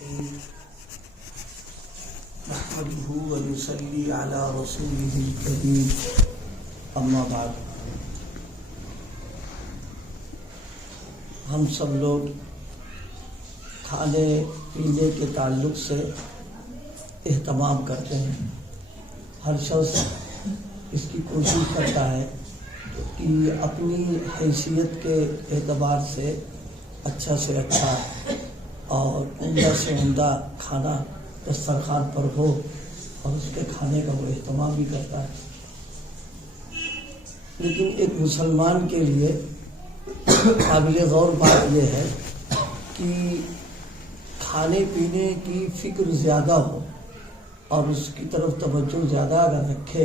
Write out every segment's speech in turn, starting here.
نحمده ونصلي على رسوله الكريم اما بعد. ہم سب لوگ کھانے پینے کے تعلق سے اہتمام کرتے ہیں. ہر شخص اس کی کوشش کرتا ہے کہ اپنی حیثیت کے اعتبار سے اچھا اور عمدہ سے عمدہ کھانا دسترخوان پر ہو اور اس کے کھانے کا وہ اہتمام بھی کرتا ہے. لیکن ایک مسلمان کے لیے قابل غور بات یہ ہے کہ کھانے پینے کی فکر زیادہ ہو اور اس کی طرف توجہ زیادہ اگر رکھے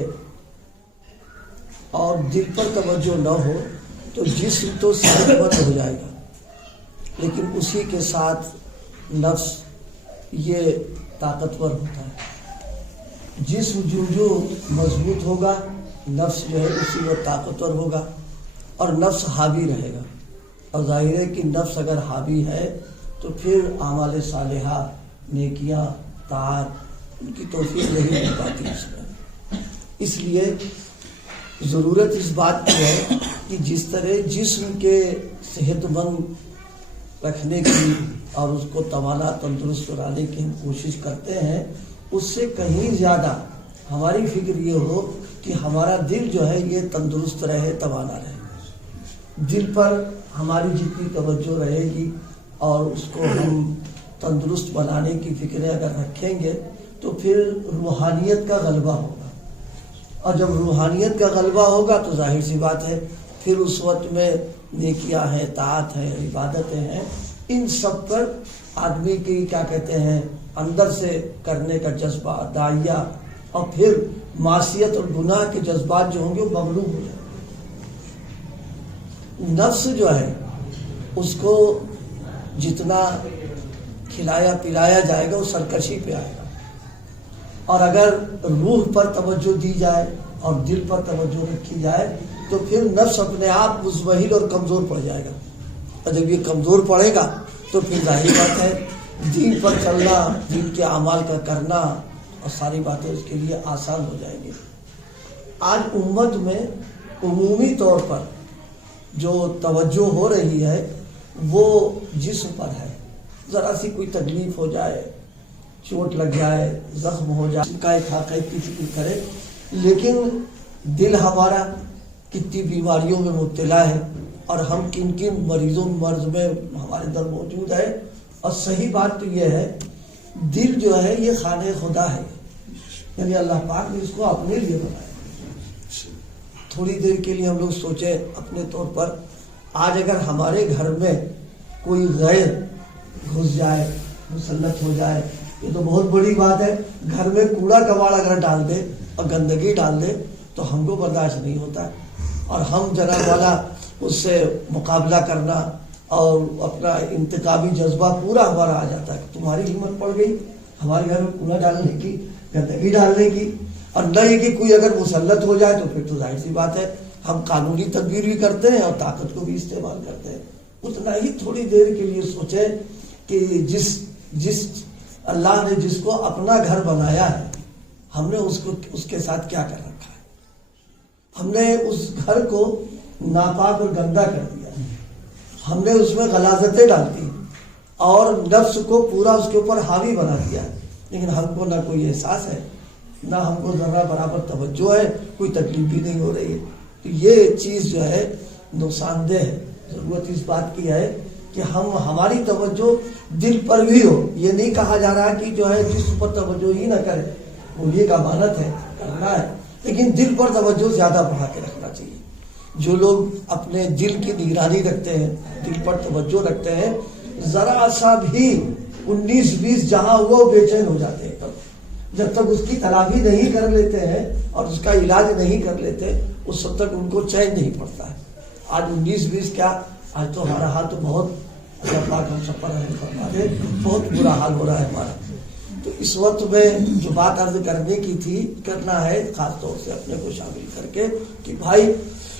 اور دل پر توجہ نہ ہو تو جسم تو صحت مند ہو جائے گا، لیکن اسی کے ساتھ نفس یہ طاقتور ہوتا ہے. جسم جو مضبوط ہوگا نفس جو ہے اسی وہ طاقتور ہوگا اور نفس حاوی رہے گا. اور ظاہر ہے کہ نفس اگر حاوی ہے تو پھر اعمال صالحہ، نیکیاں، طاعت ان کی توفیق نہیں مل پاتی اس میں. اس لیے ضرورت اس بات کی ہے کہ جس طرح جسم کے صحت مند رکھنے کی اور اس کو توانا تندرست کرانے کی ہم کوشش کرتے ہیں، اس سے کہیں زیادہ ہماری فکر یہ ہو کہ ہمارا دل جو ہے یہ تندرست رہے، توانا رہے. دل پر ہماری جتنی توجہ رہے گی اور اس کو ہم تندرست بنانے کی فکریں اگر رکھیں گے تو پھر روحانیت کا غلبہ ہوگا. اور جب روحانیت کا غلبہ ہوگا تو ظاہر سی بات ہے پھر اس وقت میں نیکیاں ہیں، طاعت ہیں، عبادتیں ہیں، ان سب پر آدمی کی کیا کہتے ہیں اندر سے کرنے کا جذبہ، داعیہ، اور پھر معصیت اور گناہ کے جذبات جو ہوں گے وہ مغلوب ہو جائیں. نفس جو ہے اس کو جتنا کھلایا پلایا جائے گا وہ سرکشی پہ آئے گا. اور اگر روح پر توجہ دی جائے اور دل پر توجہ رکھی جائے تو پھر نفس اپنے آپ مزمحل اور کمزور پڑ جائے گا. اور جب یہ کمزور پڑے گا تو پھر ظاہر بات ہے دین پر چلنا، دین کے اعمال کا کرنا اور ساری باتیں اس کے لیے آسان ہو جائیں گی. آج امت میں عمومی طور پر جو توجہ ہو رہی ہے وہ جسم پر ہے. ذرا سی کوئی تکلیف ہو جائے، چوٹ لگ جائے، زخم ہو جائے، شکایت حقیقت کی فکر کرے، لیکن دل ہمارا کتنی بیماریوں میں مبتلا ہے اور ہم کن کن مرض میں ہمارے اندر موجود ہے. اور صحیح بات تو یہ ہے دل جو ہے یہ خانہ خدا ہے، یعنی اللہ پاک نے اس کو اپنے لیے بنایا. تھوڑی دیر کے لیے ہم لوگ سوچیں اپنے طور پر، آج اگر ہمارے گھر میں کوئی غیر گھس جائے، مسلط ہو جائے، یہ تو بہت بڑی بات ہے. گھر میں کوڑا کباڑ اگر ڈال دے اور گندگی ڈال دے تو ہم کو برداشت نہیں ہوتا ہے اور ہم جناب والا اس سے مقابلہ کرنا اور اپنا انتقامی جذبہ پورا ہمارا آ جاتا ہے کہ تمہاری ہمت پڑ گئی ہمارے گھر میں کوڑا ڈالنے کی، گندگی ڈالنے کی. اور نہ یہ کہ کوئی اگر مسلط ہو جائے تو پھر تو ظاہر سی بات ہے ہم قانونی تدبیر بھی کرتے ہیں اور طاقت کو بھی استعمال کرتے ہیں. اتنا ہی تھوڑی دیر کے لیے سوچیں کہ جس اللہ نے جس کو اپنا گھر بنایا ہے ہم نے اس کے ساتھ کیا کر رکھا ہے. ہم نے اس گھر کو ناپاک اور گندا کر دیا، ہم نے اس میں غلاظتیں ڈال دی اور نفس کو پورا اس کے اوپر حاوی بنا دیا. لیکن ہم کو نہ کوئی احساس ہے، نہ ہم کو ذرا برابر توجہ ہے، کوئی تکلیف بھی نہیں ہو رہی ہے. تو یہ چیز جو ہے نقصان دہ ہے. ضرورت اس بات کی ہے کہ ہماری توجہ دل پر بھی ہو. یہ نہیں کہا جا رہا کہ جو ہے جسم پر توجہ ہی نہ کرے، وہ یہ امانت ہے، کرنا ہے، لیکن دل پر توجہ زیادہ بڑھا کے رکھنا چاہیے. جو لوگ اپنے دل کی نگرانی رکھتے ہیں، دل پر توجہ رکھتے ہیں، ذرا سا بھی 19-20 جہاں ہوا وہ بے چین ہو جاتے ہیں. جب تک اس کی تلافی نہیں کر لیتے ہیں اور اس کا علاج نہیں کر لیتے اس وقت تک ان کو چین نہیں پڑتا ہے. آج 19-20 کیا، آج تو ہمارا حال تو بہت، اللہ پاک ہم سب پر رحم فرما دے، بہت برا حال ہو رہا ہے ہمارا. تو اس وقت میں جو بات عرض کرنے کی تھی، کرنا ہے خاص طور سے اپنے کو شامل کر کے کہ بھائی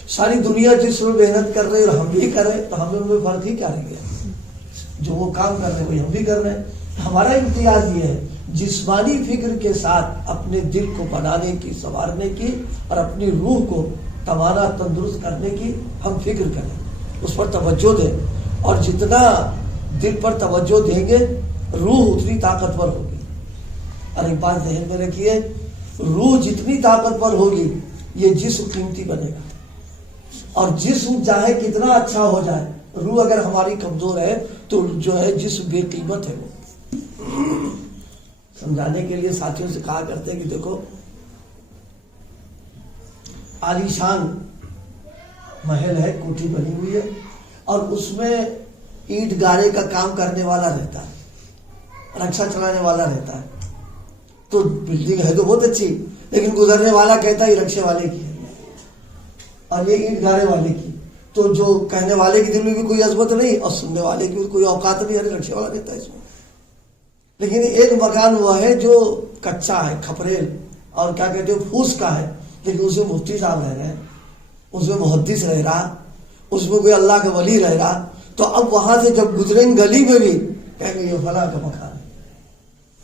ساری دنیا جس میں محنت کر رہے اور ہم بھی کر رہے تو ہم ان میں فرق ہی کیا رہ گیا. جو وہ کام کر رہے ہیں وہی ہم بھی کر رہے ہیں. ہمارا امتیاز یہ ہے جسمانی فکر کے ساتھ اپنے دل کو بنانے کی، سنوارنے کی، اور اپنی روح کو توانا تندرست کرنے کی ہم فکر کریں، اس پر توجہ دیں، اور جتنا دل پر توجہ دیں گے روح اتنی طاقتور ہوگی۔ اور ایک بات ذہن میں رکھیے، روح جتنی طاقتور ہوگی یہ جسم قیمتی بنے گا، اور جسم چاہے کتنا اچھا ہو جائے، روح اگر ہماری کمزور ہے تو جو ہے جسم بے قیمت ہے۔ وہ سمجھانے کے لیے ساتھیوں سے کہا کرتے ہیں کہ دیکھو عالی شان محل ہے، کوٹھی بنی ہوئی ہے، اور اس میں اینٹ گارے کا کام کرنے والا رہتا ہے، رکشا چلانے والا رہتا ہے، تو بلڈنگ ہے تو بہت اچھی، لیکن گزرنے والا کہتا ہے یہ رکشے والے کی ہے اور یہ اینٹ گارے والے کی، تو جو کہنے والے کے دل میں بھی کوئی عظمت نہیں اور سننے والے کی بھی کوئی اوقات نہیں، ارے رکشے والا رہتا ہے اس میں۔ لیکن ایک مکان ہوا ہے جو کچا ہے، کھپریل اور کیا کہتے ہیں پھوس کا ہے، لیکن اس میں مفتی صاحب رہ رہے ہیں، اس میں محدث رہ رہا، اس میں کوئی اللہ کا ولی رہ رہا، تو اب وہاں سے جب گزریں گلی میں بھی کہیں گے یہ فلاں کا مکان ہے۔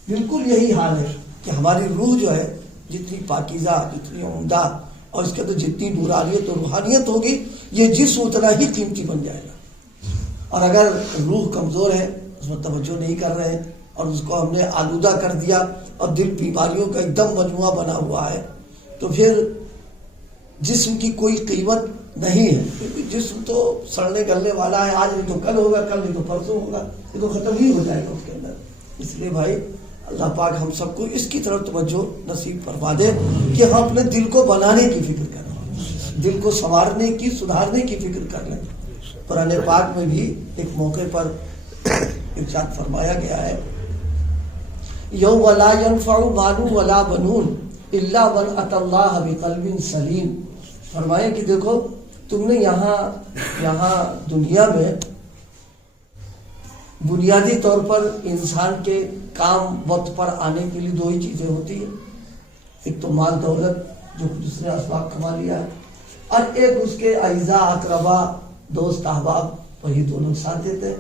بالکل یہی حال ہے کہ ہماری روح جو ہے جتنی پاکیزہ، جتنی عمدہ، اور اس کے اندر جتنی نورانیت اور روحانیت ہوگی یہ جسم اتنا ہی قیمتی بن جائے گا۔ اور اگر روح کمزور ہے، اس میں توجہ نہیں کر رہے اور اس کو ہم نے آلودہ کر دیا اور دل بیماریوں کا ایک دم مجموعہ بنا ہوا ہے، تو پھر جسم کی کوئی قیمت نہیں ہے، کیونکہ جسم تو سڑنے گلنے والا ہے، آج نہیں تو کل ہوگا، کل نہیں تو پرسوں ہوگا، یہ تو ختم ہی ہو جائے گا اس کے اندر۔ اس لیے بھائی اللہ پاک ہم سب کو اس کی طرف توجہ نصیب فرما دے کہ ہم اپنے دل کو بنانے کی فکر کریں، دل کو سنوارنے کی، سدھارنے کی فکر کر لیں۔ قرآن پاک میں بھی ایک موقع پر ارشاد فرمایا گیا ہے، یوم لا ينفع مال ولا بنون الا من اتى اللہ بقلب سلیم۔ فرمایا کہ دیکھو تم نے یہاں دنیا میں بنیادی طور پر انسان کے کام وقت پر آنے کے لیے دو ہی چیزیں ہوتی ہیں، ایک تو مال دولت جو جس نے اسباب کما لیا ہے، اور ایک اس کے اعزاء اقربا دوست احباب، وہی دونوں ساتھ دیتے ہیں۔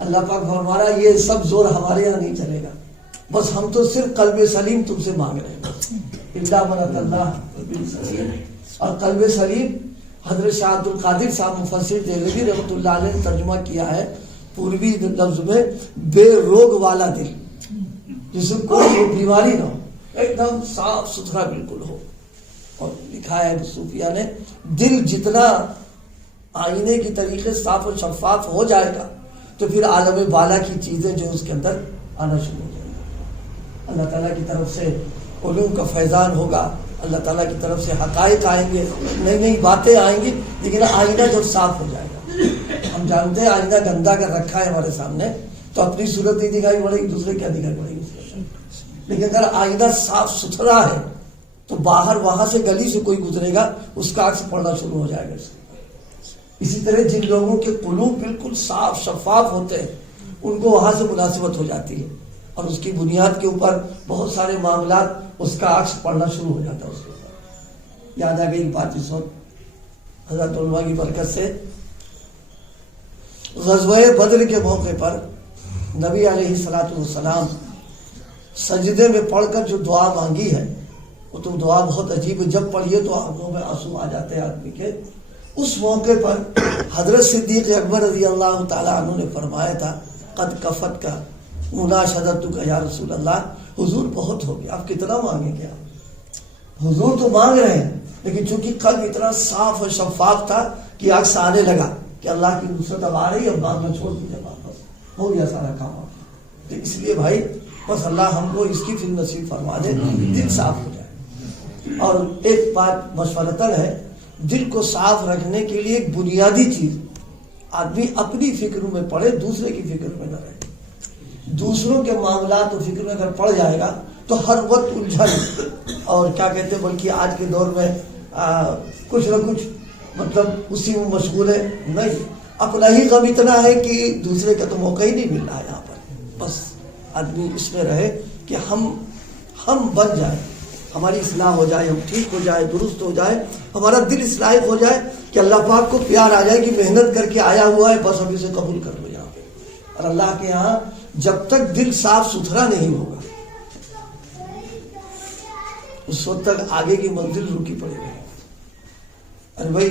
اللہ پاک فرما رہا ہے یہ سب زور ہمارے یہاں نہیں چلے گا، بس ہم تو صرف قلب سلیم تم سے مانگ رہے ہیں، الا من اتى اللہ بقلب سلیم۔ اور قلب سلیم حضرت شاہ عبد القادر صاحب مفسر دہلوی رحمۃ اللہ علیہ نے ترجمہ کیا ہے پوروی لفظ میں بے روگ والا دل، جس میں کوئی بیماری نہ ہو، ایک دم صاف ستھرا بالکل ہو۔ اور لکھا ہے صوفیہ نے دل جتنا آئینے کی طریقے صاف و شفاف ہو جائے گا تو پھر عالم بالا کی چیزیں جو اس کے اندر آنا شروع ہو جائیں گی، اللہ تعالیٰ کی طرف سے علوم کا فیضان ہوگا، اللہ تعالیٰ کی طرف سے حقائق آئیں گے، نئی نئی باتیں آئیں گی، لیکن آئینہ جب صاف ہو جائے گا۔ ہم جانتے ہیں آئینہ گندا کر رکھا ہے ہمارے سامنے تو اپنی صورت نہیں دکھائی پڑے گی، دوسرے کیا دکھائی پڑے گی، لیکن اگر آئینہ صاف ستھرا ہے تو باہر وہاں سے گلی سے کوئی گزرے گا اس کا عکس پڑنا شروع ہو جائے گا۔ اسی طرح جن لوگوں کے قلوب بالکل صاف شفاف ہوتے ہیں ان کو وہاں سے مناسبت ہو جاتی ہے، اور اس کی بنیاد کے اوپر بہت سارے معاملات اس کا عکس پڑنا شروع ہو جاتا ہے اس کے اوپر۔ یاد آ گئی بات اس وقت حضرت علماء کی برکت سے، غزوہ بدر کے موقع پر نبی علیہ الصلوۃ والسلام سجدے میں پڑھ کر جو دعا مانگی ہے وہ تو دعا بہت عجیب ہے، جب پڑھیے تو آنکھوں میں آنسو آ جاتے ہیں آدمی کے۔ اس موقع پر حضرت صدیق اکبر رضی اللہ تعالیٰ عنہ نے فرمایا تھا قد کفت کا مناشدت کا یا رسول اللہ، حضور بہت ہو گیا، آپ کتنا مانگیں گے؟ آپ حضور تو مانگ رہے ہیں، لیکن چونکہ قلب اتنا صاف اور شفاف تھا کہ عکس آنے لگا کہ اللہ کی نصرت اب آ رہی ہے، اب مانگنا چھوڑ دیجیے، واپس ہو گیا سارا کام آپ۔ تو اس لیے بھائی بس اللہ ہم کو اس کی فکر نصیب فرما دے، دل صاف ہو جائے۔ اور ایک بات مشورتاً ہے، دل کو صاف رکھنے کے لیے ایک بنیادی چیز، آدمی اپنی فکر میں پڑے، دوسرے کی فکر میں نہ رہے۔ دوسروں کے معاملات و فکر میں اگر پڑ جائے گا تو ہر وقت الجھن اور کیا کہتے ہیں، بلکہ آج کے دور میں کچھ نہ کچھ مطلب اسی میں مشغول ہے، نہیں، اپنا ہی غم اتنا ہے کہ دوسرے کا تو موقع ہی نہیں مل رہا ہے یہاں پر۔ بس آدمی اس میں رہے کہ ہم بن جائیں، ہماری اصلاح ہو جائے، ہم ٹھیک ہو جائے، درست ہو جائے، ہمارا دل اصلاح ہو جائے کہ اللہ پاک کو پیار آ جائے کہ محنت کر کے آیا ہوا ہے، بس اب اسے قبول کر لو یہاں پہ۔ اور اللہ کے یہاں جب تک دل صاف ستھرا نہیں ہوگا اس وقت تک آگے کی منزل رکی پڑے گی. ارے بھائی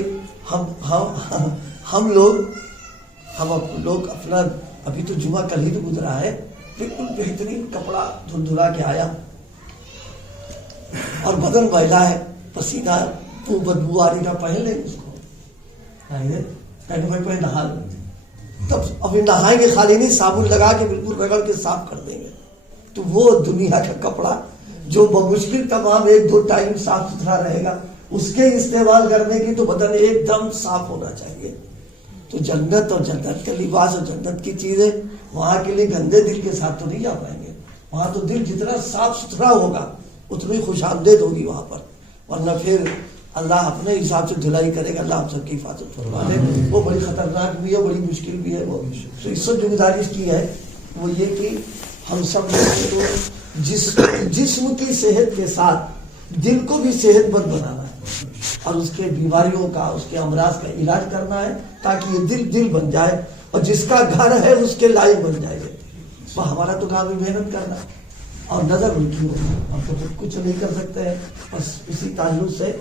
ہم لوگ اپنا ابھی تو جمعہ کل ہی تو گزرا ہے, بالکل بہترین کپڑا دھلا کے آیا اور بدن میلا ہے, پسینہ تو بدبو آ رہی, پہن لیں گے اس کو, بھائی نہا لیں, تب ابھی نہائیں گے خالی نہیں, صابن لگا کے بالکل رگڑ کے صاف کر دیں گے. تو وہ دنیا کا کپڑا جو بمشکل تمام 1-2 ٹائم صاف ستھرا رہے گا, اس کے استعمال کرنے کی تو بدن ایک دم صاف ہونا چاہیے. تو جنت اور جنت کا لباس اور جنت کی چیزیں وہاں کے لیے گندے دل کے ساتھ تو نہیں جا پائیں گے. وہاں تو دل جتنا صاف ستھرا ہوگا اتنی خوش آمدید ہوگی وہاں پر, ورنہ پھر اللہ اپنے حساب سے دھلائی کرے گا. اللہ ہم سب کی حفاظت فرما دے. وہ بڑی خطرناک بھی ہے, بڑی مشکل بھی ہے وہ. تو اس سے جو گزارش کی ہے وہ یہ کہ ہم سب لوگوں کو جسم کی صحت کے ساتھ دل کو بھی صحت مند بنانا ہے اور اس کے بیماریوں کا, اس کے امراض کا علاج کرنا ہے تاکہ یہ دل بن جائے اور جس کا گھر ہے اس کے لائق بن جائے گا. وہ ہمارا تو کام ہے محنت کرنا اور نظر رکھی ہوگی. ہم تو خود کچھ نہیں کر سکتے ہیں. بس اسی تعلق سے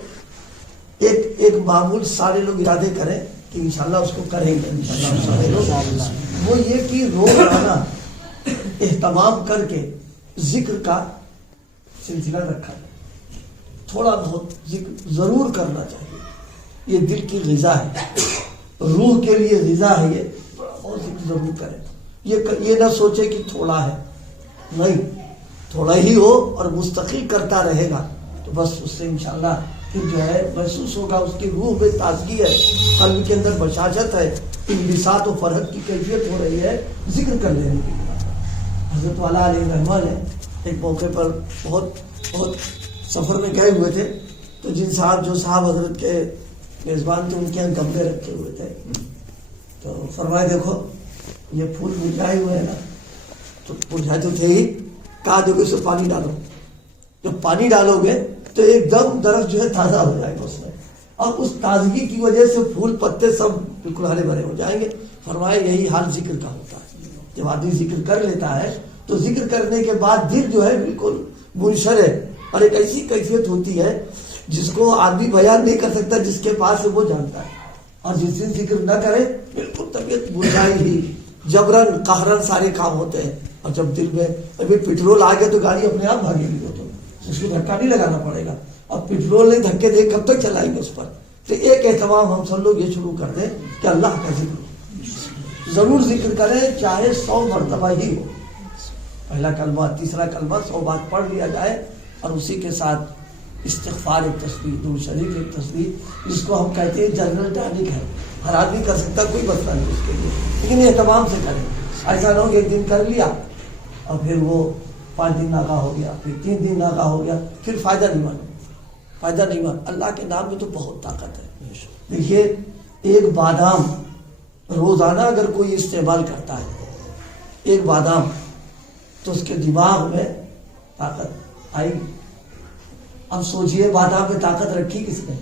ایک معمول سارے لوگ ارادے کریں کہ انشاءاللہ اس کو کریں گے انشاءاللہ سارے لوگ. وہ یہ کہ روزانہ اہتمام کر کے ذکر کا سلسلہ رکھا جائے. تھوڑا بہت ذکر ضرور کرنا چاہیے. یہ دل کی غذا ہے, روح کے لیے غذا ہے. یہ تھوڑا بہت ذکر ضرور کریں. یہ نہ سوچے کہ تھوڑا ہے, نہیں, تھوڑا ہی ہو اور مستقل کرتا رہے گا تو بس اس سے انشاءاللہ پھر جو ہے محسوس ہوگا اس کی روح میں تازگی ہے, قلب کے اندر بشاشت ہے, انبساط و فرحت کی کیفیت ہو رہی ہے ذکر کر لینے کی. حضرت والا علیہ الرحمٰن نے ایک موقع پر بہت سفر میں گئے ہوئے تھے, تو جو صاحب حضرت کے میزبان تھے ان کے یہاں گملے رکھے ہوئے تھے. تو فرمائے دیکھو یہ پھول مرجھائے ہوئے ہیں نا, تو مرجھائے تو تھے ہی, کہا دیکھو اس میں پانی ڈالو. جب پانی ڈالو گے تو ایک دم درخت جو ہے تازہ ہو جائے گا اس میں, اور اس تازگی کی وجہ سے پھول پتے سب بالکل ہرے بھرے ہو جائیں گے. فرمائے یہی حال ذکر کا ہوتا ہے. جب آدمی ذکر کر لیتا ہے تو ذکر کرنے کے بعد دل جو ہے بالکل منشر ہے, اور ایک ایسی کیفیت ہوتی ہے جس کو آدمی بیان نہیں کر سکتا, جس کے پاس ہے وہ جانتا ہے. اور جس دن ذکر نہ کرے بالکل طبیعت بجھائی ہی, جبرن قہرن سارے کام ہوتے ہیں. اور جب دل میں ابھی پیٹرول آ گیا تو گاڑی اپنے آپ بھاگے گی, تو اس کو دھکا نہیں لگانا پڑے گا. اب پیٹرول نہیں دھکے دے کب تک چلائیں گے اس پر. تو ایک اہتمام ہم سب لوگ یہ شروع کر دیں کہ اللہ کا ذکر ضرور ذکر کریں, چاہے 100 مرتبہ ہی ہو. پہلا کلمہ, تیسرا کلمہ 100 بار پڑھ لیا جائے, اور اسی کے ساتھ استغفار ایک تصویر, درود شریف ایک تصویر, جس کو ہم کہتے ہیں جنرل ٹانک ہے, ہر آدمی کر سکتا, کوئی مسئلہ نہیں اس کے لیے, لیکن اہتمام سے کریں. ایسا نہ ہو کہ ایک دن کر لیا اور پھر وہ 5 دن ناکا ہو گیا, پھر 3 دن ناکا ہو گیا, پھر فائدہ نہیں مان. اللہ کے نام میں تو بہت طاقت ہے. دیکھیے ایک بادام روزانہ اگر کوئی استعمال کرتا ہے, ایک بادام, تو اس کے دماغ میں طاقت آئی. اب سوچئے بادام میں طاقت رکھی کس نے؟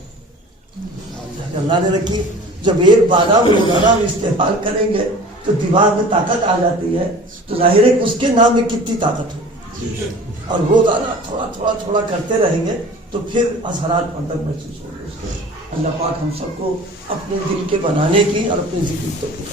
اللہ نے رکھی. جب ایک بادام روزانہ ہم استعمال کریں گے تو دماغ میں طاقت آ جاتی ہے, تو ظاہر ہے اس کے نام میں کتنی طاقت ہو. اور روزانہ تھوڑا کرتے رہیں گے تو پھر اثرات اندر محسوس ہوں گے اس کے. اللہ پاک ہم سب کو اپنے دل کے بنانے کی اور اپنے ذکر کی